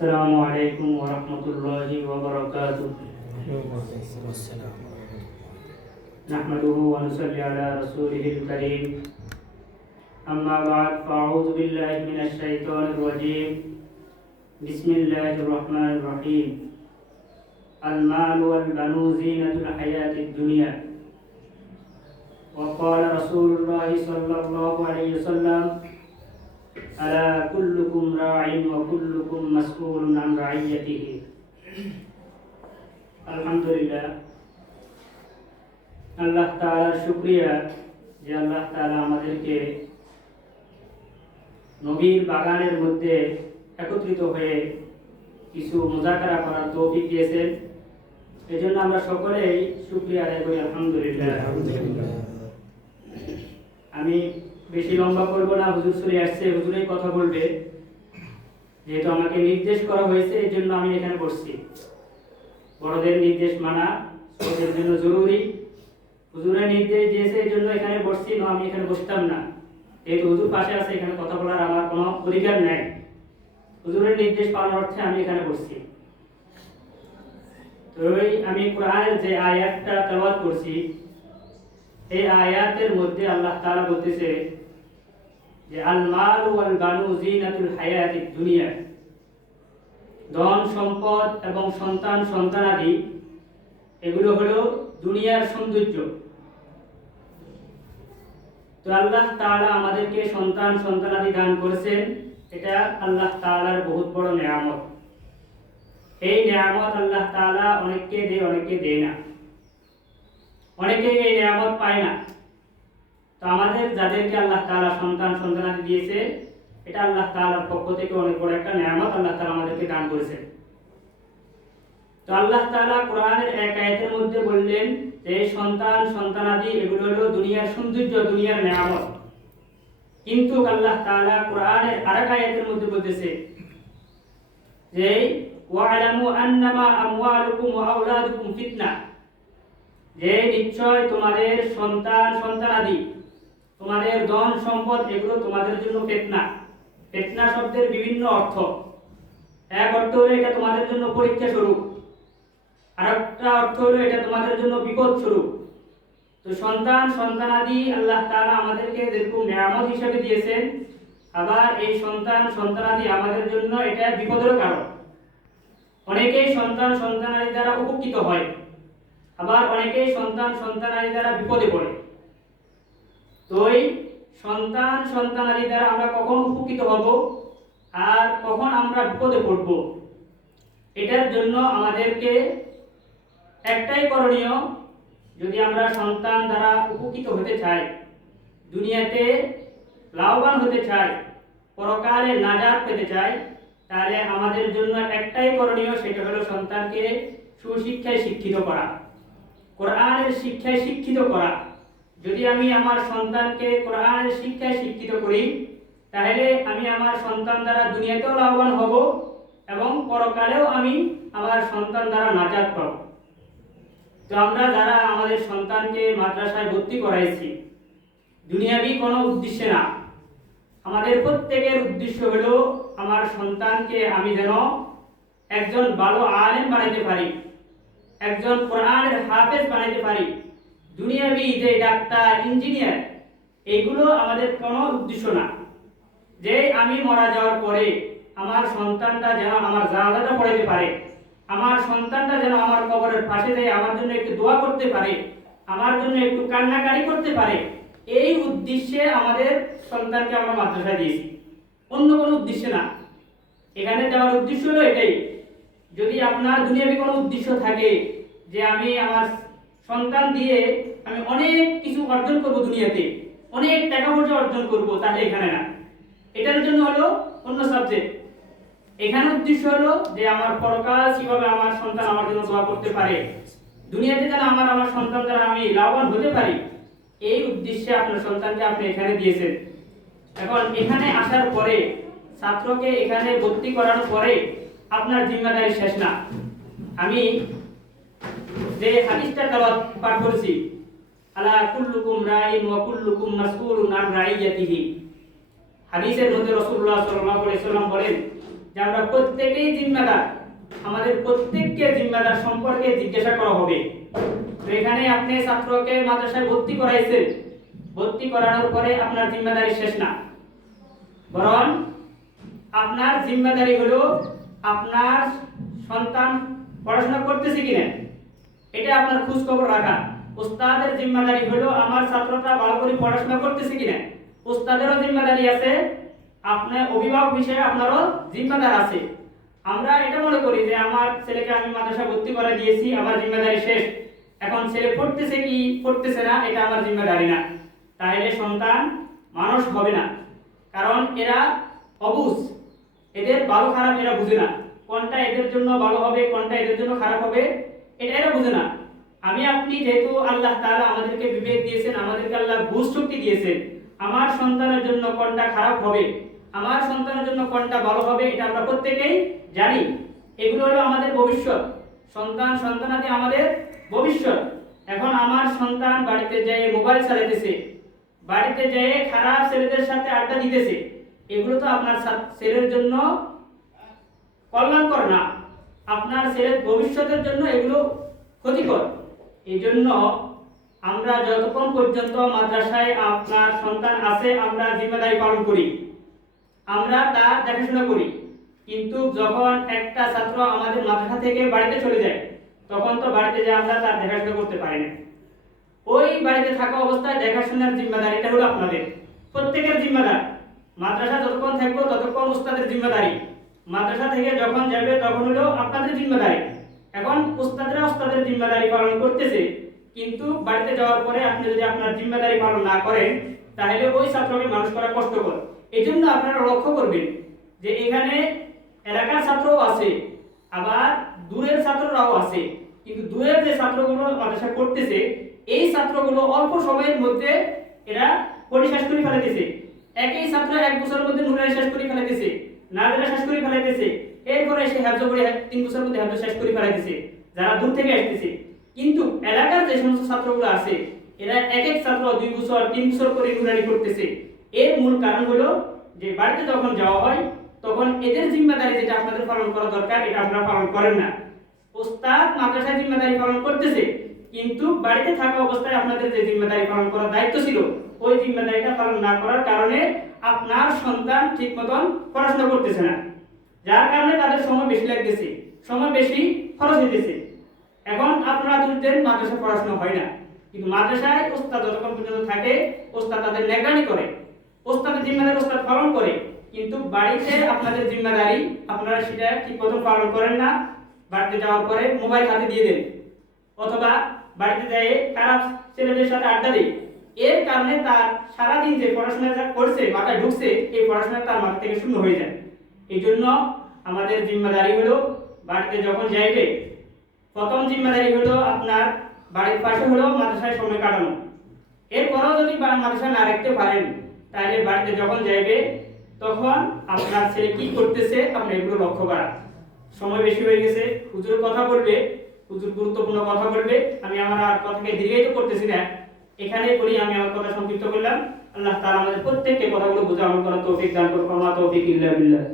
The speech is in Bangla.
السلام عليكم ورحمة الله وبركاته. نحمده ونصلي على رسوله الكريم. أما بعد فأعوذ بالله من الشيطان الرجيم. بسم الله الرحمن الرحيم. المال والبنون زينة الحياة الدنيا. وقال رسول الله صلى الله عليه وسلم: ألا كلكم راع وكلكم مسؤول عن رعيته. আলহামদুলিল্লাহ, আল্লাহ তাআলার শুকরিয়া যে আল্লাহ তাআলা আমাদেরকে নবীর বাগানের মধ্যে একত্রিত হয়ে কিছু মুযাকারা করার তৌফিক দিয়েছেন। এজন্য আমরা সকলেই শুকরিয়া আদায় করি আলহামদুলিল্লাহ। আমি বেশি লম্বা করবো না, হুজুর চলে আসছে, হুজুরই কথা বলবে। যেহেতু আমাকে নির্দেশ করা হয়েছে এই জন্য আমি এখানে বসছি। বড়দের নির্দেশ মানা ছোটদের জন্য জরুরি। হুজুরের নির্দেশ দিয়েছে এই জন্য এখানে বসছি, না আমি এখানে বসতাম না। যেহেতু হুজুর পাশে আছে, এখানে কথা বলার আমার কোনো অধিকার নেই। হুজুরের নির্দেশ পালন অর্থে আমি এখানে বসছি। তো আমি কোরআনের যে আয়াতটা তেলাওয়াত করছি, এই আয়াতের মধ্যে আল্লাহ তাআলা বলতেছে যে আল মাল ওয়াল বানুন জিনাতুল হায়াতিদ দুনিয়া, ধন সম্পদ এবং সন্তান সন্তানাদি এগুলো হলো দুনিয়ার সৌন্দর্য। তো আল্লাহ তাআলা আমাদেরকে সন্তান সন্তানাদি দান করেছেন, এটা আল্লাহ তাআলার বহুত বড় নিয়ামত। এই নিয়ামত আল্লাহ তাআলা অনেককে দেয়, অনেককে দেয় না। অনেকে এই নিয়ামত পায় না। তো আমাদের যাদেরকে আল্লাহ তাআলা সন্তান সন্তানাদি দিয়েছে, এটা আল্লাহ তাআলার পক্ষ থেকে অনেক বড় একটা নিয়ামত আল্লাহ তাআলা আমাদেরকে দান করেছেন। তো আল্লাহ তাআলা কোরআনের এক আয়াতের মধ্যে বললেন যে সন্তান সন্তানাদি এগুলো হলো দুনিয়ার সৌন্দর্য, দুনিয়ার নিয়ামত। কিন্তু আল্লাহ তাআলা কোরআনের আরেক আয়াতের মধ্যে বলতেছে যে ওয়া'লামু আন্নামা আমওয়ালুকুম ওয়া আওলাদুকুম ফিতনা, যে নিশ্চয় তোমাদের সন্তান সন্তানাদি, তোমাদের ধন সম্পদ এগুলো তোমাদের জন্য ফিতনা। ফিতনা শব্দের বিভিন্ন অর্থ। এক অর্থ হলো এটা তোমাদের জন্য পরীক্ষা স্বরূপ, আরেকটা অর্থ হলো এটা তোমাদের জন্য বিপদ স্বরূপ। তো সন্তান সন্তানাদি আল্লাহ তাআলা আমাদেরকে যেরকম নিয়ামত হিসেবে দিয়েছেন, আবার এই সন্তান সন্তানাদি আমাদের জন্য এটা বিপদের কারণ। অনেকেই সন্তান সন্তানাদি দ্বারা উপকৃত হয়, আবার অনেকেই সন্তান সন্তানাদি দ্বারা বিপদে পড়ে। তো এই সন্তান সন্তানাদি দ্বারা আমরা কখন উপকৃত হব আর কখন আমরা বিপদে পড়ব, এটার জন্য আমাদেরকে একটাই করণীয়। যদি আমরা সন্তান দ্বারা উপকৃত হতে চাই, দুনিয়াতে লাভবান হতে চাই, পরকালে নাজাত পেতে চাই, তাহলে আমাদের জন্য একটাই করণীয়, সেটা হলো সন্তানকে সুশিক্ষায় শিক্ষিত করা, কোরআনের শিক্ষায় শিক্ষিত করা। যদি আমি আমার সন্তানকে কোরআনের শিক্ষায় শিক্ষিত করি, তাহলে আমি আমার সন্তান দ্বারা দুনিয়াতেও লাভবান হব এবং পরকালেও আমি আমার সন্তান দ্বারা নাজাত পাব। তো আমরা যারা আমাদের সন্তানকে মাদ্রাসায় ভর্তি করাইছি, দুনিয়াবি কোনো উদ্দেশ্যে না, আমাদের প্রত্যেকের উদ্দেশ্য হলো আমার সন্তানকে আমি যেন একজন ভালো আলেম বানাইতে পারি, একজন কোরআনের হাফেজ বানাইতে পারি। দুনিয়াবি যে ডাক্তার ইঞ্জিনিয়ার এগুলো আমাদের কোনো উদ্দেশ্য না। যে আমি মারা যাওয়ার পরে আমার সন্তানটা যেন আমার জানাজাটা পড়াইতে পারে, আমার সন্তানটা যেন আমার কবরের পাশে যেয়ে আমার জন্য একটু দোয়া করতে পারে, আমার জন্য একটু কান্নাকাটি করতে পারে, এই উদ্দেশ্যে আমাদের সন্তানকে আমরা মাদ্রাসায় দিয়েছি, অন্য কোনো উদ্দেশ্যে না। এখানে যাওয়ার উদ্দেশ্য হলো এটাই। যদি আপনার দুনিয়াবি কোনো উদ্দেশ্য থাকে যে আমি আমার সন্তান দিয়ে আমি অনেক কিছু অর্জন করব, দুনিয়াতে অনেক টাকা পয়সা অর্জন করব, তাহলে এখানে না। এটার জন্য হলো অন্য সাবজেক্ট। এখানে উদ্দেশ্য হলো যে আমার পরকাল কিভাবে আমার সন্তান আমার জন্য দোয়া করতে পারে, দুনিয়াতে যেন আমার সন্তান দ্বারা আমি লাভবান হতে পারি, এই উদ্দেশ্যে আপনার সন্তানকে আপনি এখানে দিয়েছেন। এখন এখানে আসার পরে ছাত্রকে এখানে ভর্তি করানোর পরে আপনার জিম্মাদারি শেষ না। আমি যে হাদিসটা তেলাওয়াত পাঠ করেছি, আলা কুল্লুকুম রাইন ওয়া কুল্লুকুম মাসউলুন আন রাইয়াতিহি, হাদিসের মধ্যে রাসূলুল্লাহ সাল্লাল্লাহু আলাইহি ওয়াসাল্লাম বলেন যে আমরা প্রত্যেকেই জিম্মাদার, আমাদের প্রত্যেককে জিম্মাদার সম্পর্কে জিজ্ঞাসা করা হবে। তো এখানে আপনি ছাত্রকে মাদ্রাসায় ভর্তি করাইছেন, ভর্তি করানোর পরে আপনার জিম্মাদারি শেষ না, বরং আপনার জিম্মাদারি হলো আপনার সন্তান পড়াশোনা করতেছে কিনা এটা আপনার খোঁজ খবর রাখা। উস্তাদের জিম্মাদারি হলো আমার ছাত্রটা ভালো করে পড়াশোনা করতেছে কিনা। উস্তাদেরও জিম্মাদারি আছে, আপনার অভিভাবক হিসেবে আপনারও জিম্মাদার আছে। আমরা এটা মনে করি যে আমার ছেলেকে আমি মাদ্রাসা ভর্তি করে দিয়েছি, আমার জিম্মাদারি শেষ, এখন ছেলে পড়তেছে কি পড়তেছে না এটা আমার জিম্মাদারি না। তাহলে সন্তান মানুষ হবে না, কারণ এরা অবুঝ, এদের ভালো খারাপ এরা বুঝে না, কোনটা এদের জন্য ভালো হবে কোনটা এদের জন্য খারাপ হবে এটা এরা বুঝে না। আমি আপনি যেহেতু আল্লাহ তাআলা আমাদেরকে বিবেক দিয়েছেন, আমাদেরকে আল্লাহ বুঝ শক্তি দিয়েছেন, আমার সন্তানের জন্য কোনটা খারাপ হবে, আমার সন্তানের জন্য কোনটা ভালো হবে এটা আমরা প্রত্যেকেই জানি। এগুলো হলো আমাদের ভবিষ্যৎ, সন্তান সন্তানাদি আমাদের ভবিষ্যৎ। এখন আমার সন্তান বাড়িতে যেয়ে মোবাইল চালাতেছে, বাড়িতে যেয়ে খারাপ ছেলেদের সাথে আড্ডা দিতেছে, এগুলো তো আপনার ছেলের জন্য কল্যাণকর না, আপনার ছেলের ভবিষ্যতের জন্য এগুলো ক্ষতিকর। এই জন্য আমরা যতক্ষণ পর্যন্ত মাদ্রাসায় আপনার সন্তান আছে আমরা জিম্মেদারি পালন করি, আমরা তা দেখাশোনা করি। কিন্তু যখন একটা ছাত্র আমাদের মাদ্রাসা থেকে বাড়িতে চলে যায় তখন তো বাড়িতে যে আমরা তার দেখাশোনা করতে পারি না। ওই বাড়িতে থাকা অবস্থায় দেখাশোনার জিম্মেদারিটা হলো আপনাদের প্রত্যেকের জিম্মেদার। মাদ্রাসা যতক্ষণ থাকবো ততক্ষণ উস্তাদের জিম্মেদারি, মাদ্রাসা থেকে যখন যাবে তখন হলো আপনাদের জিম্মেদারি। এখন উস্তাদরা উস্তাদের জিম্মেদারি পালন করতেছে, কিন্তু বাড়িতে যাওয়ার পরে আপনি যদি আপনার জিম্মেদারি পালন না করেন তাহলে ওই ছাত্রকে মানুষ করা কষ্টকর। এই জন্য আপনারা লক্ষ্য করবেন যে এখানে এলাকার ছাত্রও আছে, আবার দূরের ছাত্ররাও আছে, কিন্তু দূরের যে ছাত্রগুলো মাদ্রাসা করতেছে এই ছাত্রগুলো অল্প সময়ের মধ্যে এরা পড়ি শেষ করে ফেলাইতেছে। একই ছাত্র এক বছরের মধ্যে নুরানি শেষ করে ফেলাইতেছে, নাজেরা শেষ করে ফেলাইতেছে, এরপরে সে হাফজ করে 3 বছরের মধ্যে হাফজ শেষ করে ফেলাইতেছে যারা দূর থেকে আসতেছে। কিন্তু এলাকার যে সমস্ত ছাত্রগুলো আছে এরা এক এক ছাত্র 2 বছর 3 বছর করে নুরানি করতেছে। এর মূল কারণ হলো যে বাড়িতে যখন যাওয়া হয় তখন এদের জিম্মেদারি যেটা আপনাদের পালন করা দরকার এটা আপনারা পালন করেন না। উস্তাদ মাদ্রাসায় জিম্মেদারি পালন করতেছে, কিন্তু বাড়িতে থাকা অবস্থায় আপনাদের যে জিম্মেদারি পালন করার দায়িত্ব ছিল ওই জিম্মেদারিটা পালন না করার কারণে আপনার সন্তান ঠিক মতন পড়াশোনা করতেছে না, যার কারণে তাদের সময় বেশি লাগতেছে, সময় বেশি খরচ হইতেছে। এখন আপনারা দুজন মাদ্রাসা পড়াশোনা হয় না, কিন্তু মাদ্রাসায় ওস্তাদ যতক্ষণ পর্যন্ত থাকে ওস্তাদ তাদের নিগরানি করে, ওস্তাদের জিম্মেদারি ওস্তাদ পালন করে, কিন্তু বাড়িতে আপনাদের জিম্মেদারি আপনারা সেটা ঠিক মতন পালন করেন না। বাড়িতে যাওয়ার পরে মোবাইল হাতে দিয়ে দেন, অথবা বাড়িতে যেয়ে খারাপ ছেলেদের সাথে আড্ডা দেয়। এর কারণে তার সারাদিন যে পড়াশোনা যা করছে মাথায় ঢুকছে এই পড়াশোনা তার মাথা থেকে শূন্য হয়ে যায়। এই জন্য আমাদের জিম্মেদারি হলো বাড়িতে যখন যাইবে প্রথম জিম্মেদারি হলো আপনার বাড়ির পাশে হলো মাদ্রাসায় সময় কাটানো। এরপরেও যদি মাদ্রাসায় না রাখতে পারেন তাহলে বাড়িতে যখন যাইবে তখন আপনার ছেলে কি করতেছে আপনি এগুলো লক্ষ্য করা। সময় বেশি হয়ে গেছে, হুজুর কথা বলবে, হুজুর গুরুত্বপূর্ণ কথা বলবে, আমি আমার আর কথাকে দীর্ঘায়িত করতেছি না, এখানেই বলি আমি আমার কথা সংক্ষিপ্ত করলাম। আল্লাহ তাআলা আমাদের প্রত্যেককে কথাগুলো বোঝা আমল করার তৌফিক দান করুন। তৌফিক ইল্লা বিল্লাহ।